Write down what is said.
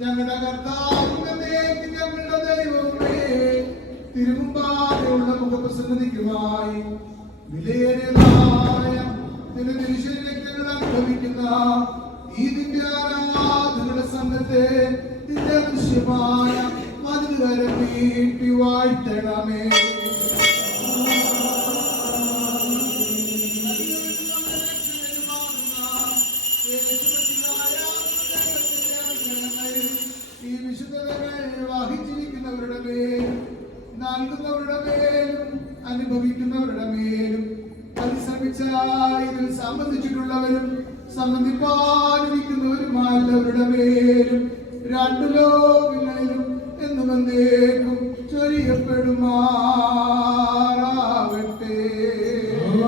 ഞങ്ങളുടെ കർത്താവിന്റെ ഞങ്ങളുടെ ദൈവമേ, തിരുമുമ്പാകെയുള്ള മുഖപ്രസന്നതയ്ക്കുമായി വിലയേറിയതായ നിന്റെ തിരുശരീരങ്ങൾ അനുഭവിക്കുന്ന ഈ ദിവ്യാരാധനയുടെ സംഘത്തെ നിന്റെ ദൃശ്യമായ മധുരകരം നീട്ടി വാഴ്ത്തണമേ. ഈ വിശുദ്ധതകൾ വഹിച്ചിരിക്കുന്നവരുടെ മേലും നൽകുന്നവരുടെ മേലും അനുഭവിക്കുന്നവരുടെ മേലും പരിശ്രമിച്ച ഇതിൽ സംബന്ധിച്ചിട്ടുള്ളവരും സംബന്ധിപ്പാനിരിക്കുന്നവരുമായുള്ളവരുടെ മേലും രണ്ടു ലോകങ്ങളിലും എന്നും എന്നേക്കും ചൊരിയപ്പെടുമാറാകട്ടെ.